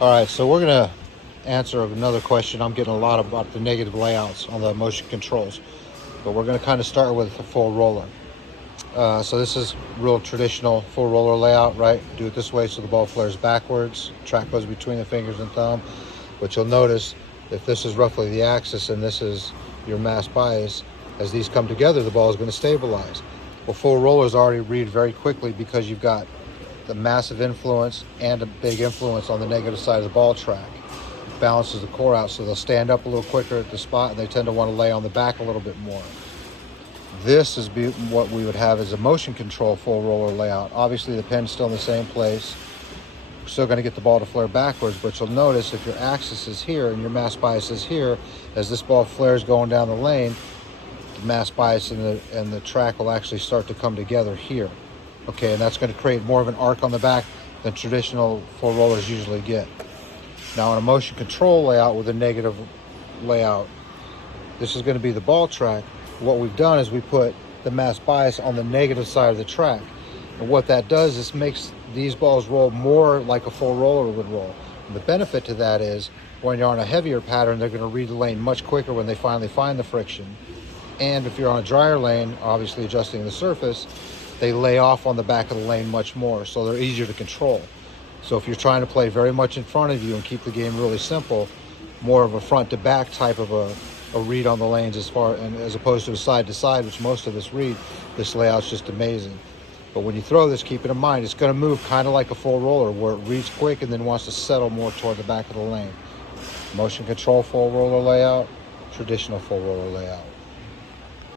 All right, so we're gonna answer another question. I'm getting a lot about the negative layouts on the motion controls, but we're gonna kind of start with a full roller. So this is real traditional full roller layout, right? Do it this way so the ball flares backwards, track goes between the fingers and thumb. But you'll notice if this is roughly the axis and this is your mass bias, as these come together, the ball is going to stabilize. Well, full rollers already read very quickly because you've got the massive influence and a big influence on the negative side of the ball track. It balances the core out, so they'll stand up a little quicker at the spot, and they tend to want to lay on the back a little bit more. This is what we would have as a motion control full roller layout. Obviously the pin's still in the same place. We're still going to get the ball to flare backwards, but you'll notice if your axis is here and your mass bias is here, as this ball flares going down the lane, the mass bias and the track will actually start to come together here. Okay, and that's going to create more of an arc on the back than traditional full rollers usually get. Now in a motion control layout with a negative layout, this is going to be the ball track. What we've done is we put the mass bias on the negative side of the track. And what that does is makes these balls roll more like a full roller would roll. And the benefit to that is when you're on a heavier pattern, they're going to read the lane much quicker when they finally find the friction. And if you're on a drier lane, obviously adjusting the surface, they lay off on the back of the lane much more, so they're easier to control. So if you're trying to play very much in front of you and keep the game really simple, more of a front to back type of a read on the lanes as opposed to a side to side, which most of us read, this layout's just amazing. But when you throw this, keep it in mind, it's going to move kind of like a full roller where it reads quick and then wants to settle more toward the back of the lane. Motion control full roller layout, traditional full roller layout.